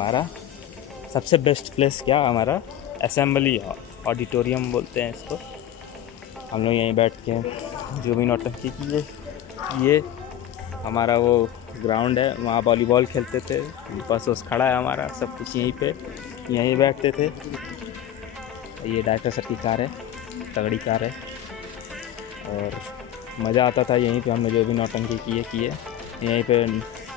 हमारा सबसे best place क्या, हमारा असेंबली ऑडिटोरियम बोलते हैं इसको। हम लोग यहीं बैठ के जो भी नौटंकी किए ये हमारा वो ग्राउंड है, वहाँ वॉलीबॉल खेलते थे। बस उस खड़ा है हमारा, सब कुछ यहीं पे यहीं बैठते थे। ये डायरेक्टर सर की कार है, तगड़ी कार है, और मज़ा आता था यहीं पे। हमने जो भी नौटंकी किए यहीं पे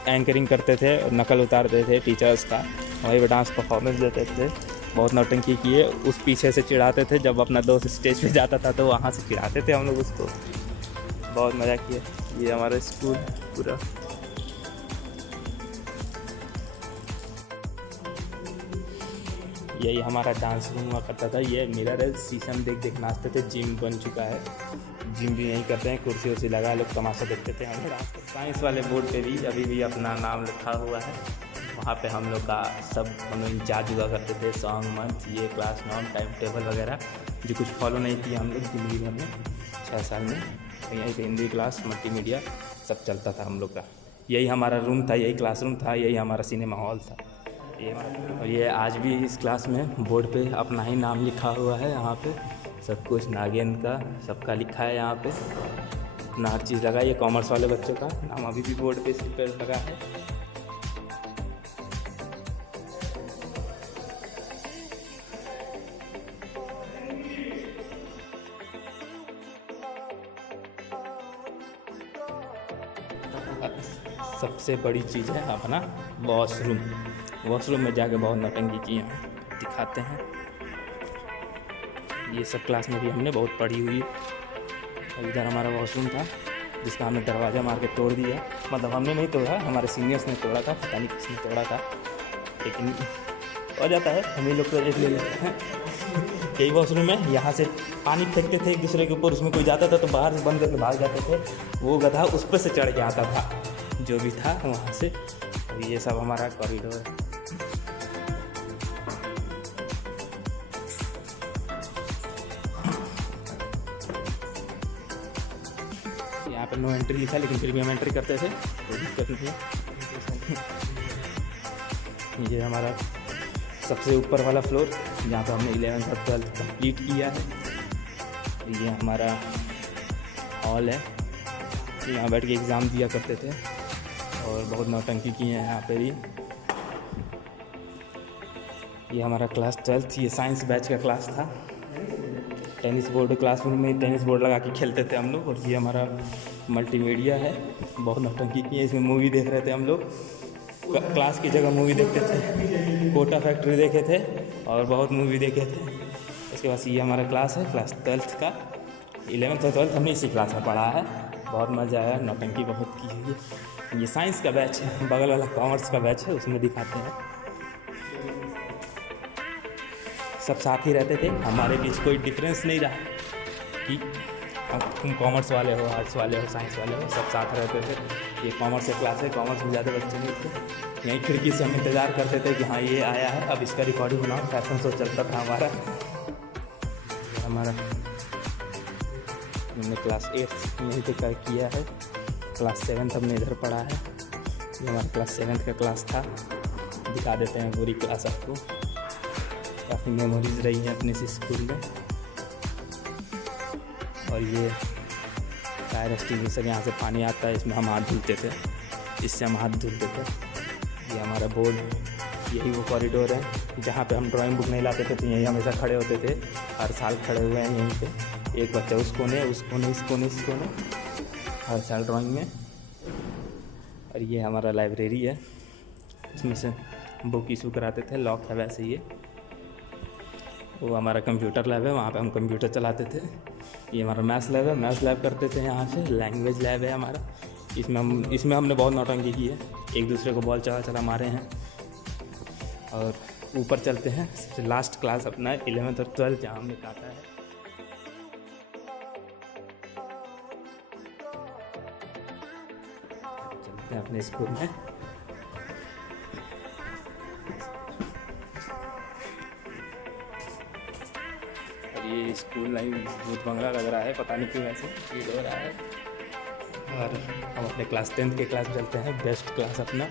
एंकरिंग करते थे और नकल उतारते थे टीचर्स का, वहीं पे डांस परफॉर्मेंस देते थे। बहुत नौटंकी किए, उस पीछे से चिढ़ाते थे। जब अपना दोस्त स्टेज पे जाता था तो वहाँ से चिढ़ाते थे हम लोग उसको। बहुत मज़ा किए। ये हमारा स्कूल पूरा। यही हमारा डांस रूम हुआ करता था। ये मिरर है, शीशे में देख देख नाचते थे। जिम बन चुका है, जिम भी यहीं करते हैं, कुर्सी उर्सी लगा लोग तमाशा देखते थे। हम साइंस वाले बोर्ड पे भी अभी भी अपना नाम लिखा हुआ है। वहाँ पे हम लोग का हम लोग इंचार्ज हुआ करते थे। सॉन्ग मंथ, ये क्लास नॉर्म, टाइम टेबल वगैरह जो कुछ फॉलो नहीं किया हम लोग ज़िंदगी भर में 6 साल में। तो यहीं पे हिंदी क्लास, मल्टीमीडिया सब चलता था हम लोग का। यही हमारा रूम था, यही क्लासरूम था, यही हमारा सिनेमा हॉल था। और ये आज भी इस क्लास में बोर्ड पे अपना ही नाम लिखा हुआ है। यहाँ पे सब कुछ नागेंद्र का सबका लिखा है यहाँ पे, अपना हर चीज़ लगा। ये कॉमर्स वाले बच्चों का नाम अभी भी बोर्ड पे इस पे लगा है। सबसे बड़ी चीज़ है अपना वॉशरूम। वॉशरूम में जाके बहुत नौटंकी की हैं, दिखाते हैं। ये सब क्लास में भी हमने बहुत पढ़ी हुई है। इधर हमारा वॉशरूम था जिसका हमने दरवाज़ा मार के तोड़ दिया। मतलब हमने नहीं तोड़ा, हमारे सीनियर्स ने तोड़ा था, पता नहीं किसने तोड़ा था, लेकिन हो जाता है, हम ही लोग तो एक ले लेते हैं। यही वॉशरूम में यहाँ से पानी फेंकते थे एक दूसरे के ऊपर, उसमें कोई जाता था तो बाहर से बंद करके भाग जाते थे। वो गधा उस पर से चढ़ के आता था जो भी था वहाँ से। ये सब हमारा कॉरिडोर है। यहाँ पर नो एंट्री लिखा, लेकिन फिर भी हम एंट्री करते थे, कोई दिक्कत नहीं है। ये हमारा सबसे ऊपर वाला फ्लोर, जहाँ पर हमने 11th और 12th कंप्लीट किया है। ये हमारा हॉल है, यहाँ बैठ के एग्ज़ाम दिया करते थे और बहुत नौटंकी किए हैं यहाँ पे भी। ये हमारा क्लास 12th, ये साइंस बैच का क्लास था। टेनिस बोर्ड, क्लासरूम में टेनिस बोर्ड लगा के खेलते थे हम लोग। और ये हमारा मल्टीमीडिया है, बहुत नौटंकी किए। इसमें मूवी देख रहे थे हम लोग, क्लास की जगह मूवी देखते थे। कोटा फैक्ट्री देखे थे और बहुत मूवी देखे थे। उसके बाद ये हमारा क्लास है, क्लास 12th का। 11th और 12th हमने इसी क्लास में पढ़ा है। बहुत मज़ा आया, नौटंकी बहुत की है। ये साइंस का बैच है, बगल वाला कॉमर्स का बैच है, उसमें दिखाते हैं। सब साथ ही रहते थे, हमारे बीच कोई डिफरेंस नहीं रहा कि तुम कॉमर्स वाले हो, आर्ट्स वाले हो, साइंस वाले हो, सब साथ रहते थे। ये कॉमर्स का क्लास है, कॉमर्स में ज़्यादा बच्चे नहीं थे। यहीं खिड़की से हम इंतज़ार करते थे कि हाँ ये आया है, अब इसका रिकॉर्डिंग बनाओ। फैशन शो चलता था हमारा। हमने क्लास 8 यहीं पे कर किया है। क्लास 7 हमने इधर पढ़ा है। ये हमारा क्लास 7 का क्लास था। दिखा देते हैं पूरी क्लास आपको। काफ़ी मेमोरीज रही हैं अपने इस स्कूल में। और ये फायर एक्सटिंग्विशर, यहाँ से पानी आता है, इसमें हम हाथ धुलते थे, इससे हम हाथ धुलते थे। ये हमारा बोर्ड, यही वो कॉरिडोर है जहाँ पे हम ड्राइंग बुक नहीं लाते थे, तो यहीं हमेशा खड़े होते थे। हर साल खड़े हुए हैं यहीं पे। एक बच्चा उस कोने, उस कोने, इस कोने, इस कोने, हर साल ड्राइंग में। और ये हमारा लाइब्रेरी है, इसमें से बुक इशू कराते थे, लॉक है वैसे। ये वो हमारा कंप्यूटर लैब है, वहाँ पे हम कंप्यूटर चलाते थे। ये हमारा मैथ्स लैब है, मैथ्स लैब करते थे यहाँ से। लैंग्वेज लैब है हमारा, इसमें हमने बहुत नौटंकी की है, एक दूसरे को बॉल चला मारे हैं। और ऊपर चलते हैं, लास्ट क्लास अपना 11th और 12th जहाँ हमने काटा है। चलते हैं अपने स्कूल में। ये स्कूल नहीं, भूत बंगला लग रहा है, पता नहीं क्यों ऐसे फील हो रहा है। और हम अपने क्लास 10th के क्लास चलते हैं, बेस्ट क्लास अपना।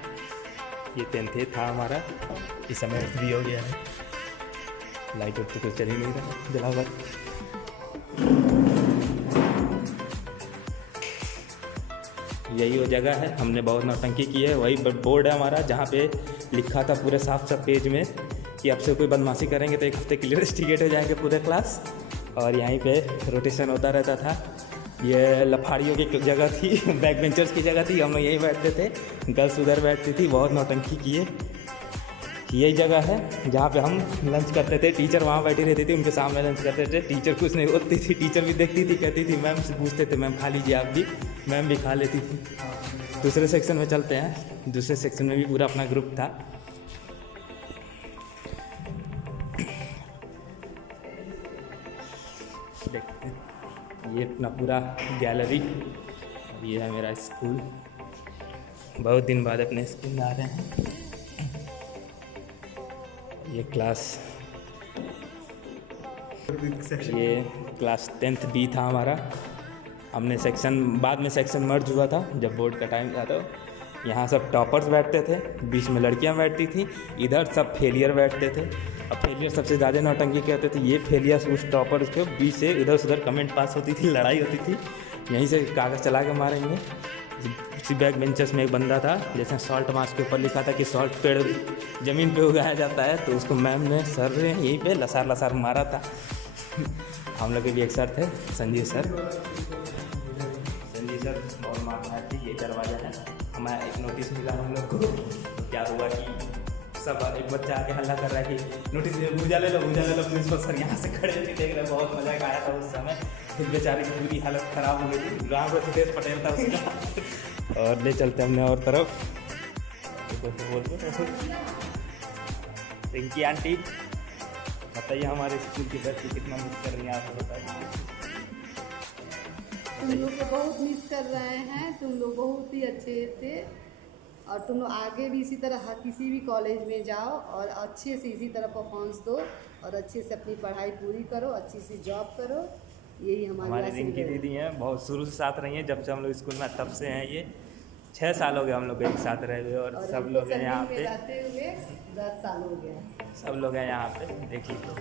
ये 10th था हमारा, इस समय फ्री हो गया है। लाइट तो कुछ चल ही नहीं रहा, जला हुआ। यही वो जगह है, हमने बहुत नौटंकी की है। वही बोर्ड है हमारा जहाँ पे लिखा था पूरे साफ साफ पेज में कि अब से कोई बदमाशी करेंगे तो 1 हफ्ते के लिए रेस्टिकेट हो जाएंगे पूरे क्लास। और यहीं पे रोटेशन होता रहता था। ये लफाड़ियों की जगह थी, बैक बेंचर्स की जगह थी, हम लोग यहीं बैठते थे, गर्ल्स उधर बैठती थी। बहुत नौटंकी किए। यही जगह है जहाँ पे हम लंच करते थे। टीचर वहाँ बैठी रहती थी, उनके सामने लंच करते थे। टीचर कुछ नहीं बोलती थी, टीचर भी देखती थी, कहती थी मैम से पूछते थे मैम खा लीजिए आप भी, मैम भी खा लेती थी। दूसरे सेक्शन में चलते हैं। दूसरे सेक्शन में भी पूरा अपना ग्रुप था। देखते हैं, ये अपना पूरा गैलरी। ये है मेरा स्कूल। बहुत दिन बाद अपने स्कूल में आ रहे हैं। ये क्लास 10th B था हमारा। हमने सेक्शन बाद में सेक्शन मर्ज हुआ था जब बोर्ड का टाइम था। तो यहाँ सब टॉपर्स बैठते थे, बीच में लड़कियाँ बैठती थी, इधर सब फेलियर बैठते थे। अब फेलियर सबसे ज़्यादा नौटंकी कहते थे। ये फेलियर उस टॉपर्स के बीच से इधर से उधर कमेंट पास होती थी, लड़ाई होती थी। यहीं से कागज़ चला के मारेंगे। उसी बैक बेंचर्स में एक बंदा था, जैसे सॉल्ट मार्क्स के ऊपर लिखा था कि सॉल्ट पेड़ ज़मीन पे उगाया जाता है, तो उसको मैम ने सर ने यहीं पे लसार लसार मारा था। हम लोग के भी एक सर थे, संजीव सर बहुत मार खाए थे। ये दरवाज़ा है हमारा। एक नोटिस मिला हम लोग को। तो क्या हुआ कि सब एक बच्चा आके हल्ला कर रहा है कि नोटिस भूजा ले लो, भूजा ले लो। प्रिंसिपल सर यहाँ से खड़े होकर देख रहे, बहुत मजा आया था उस समय। फिर बेचारे की पूरी हालत ख़राब हो गई थी। राम रथिदेश पटेल था उसका। और ले चलते हमने और तरफ। रिंकी आंटी बताइए हमारे स्कूल की बच्ची कितना मिस कर रही हैं, आपको बताइए। तुम लोग को बहुत मिस कर रहे हैं। तुम लोग बहुत ही अच्छे थे और तुम लोग आगे भी इसी तरह किसी भी कॉलेज में जाओ और अच्छे से इसी तरह परफॉर्मेंस दो और अच्छे से अपनी पढ़ाई पूरी करो, अच्छी सी जॉब करो। यही हमारी रिंकी दीदी हैं, बहुत शुरू से साथ रही हैं। जब से हम लोग स्कूल में तब से हैं। ये 6 साल हो गए हम लोग एक साथ रहे हुए। और सब लोग हैं यहाँ पे, रहते हुए 10 साल हो गया। सब लोग हैं यहाँ पे, देखिए तो।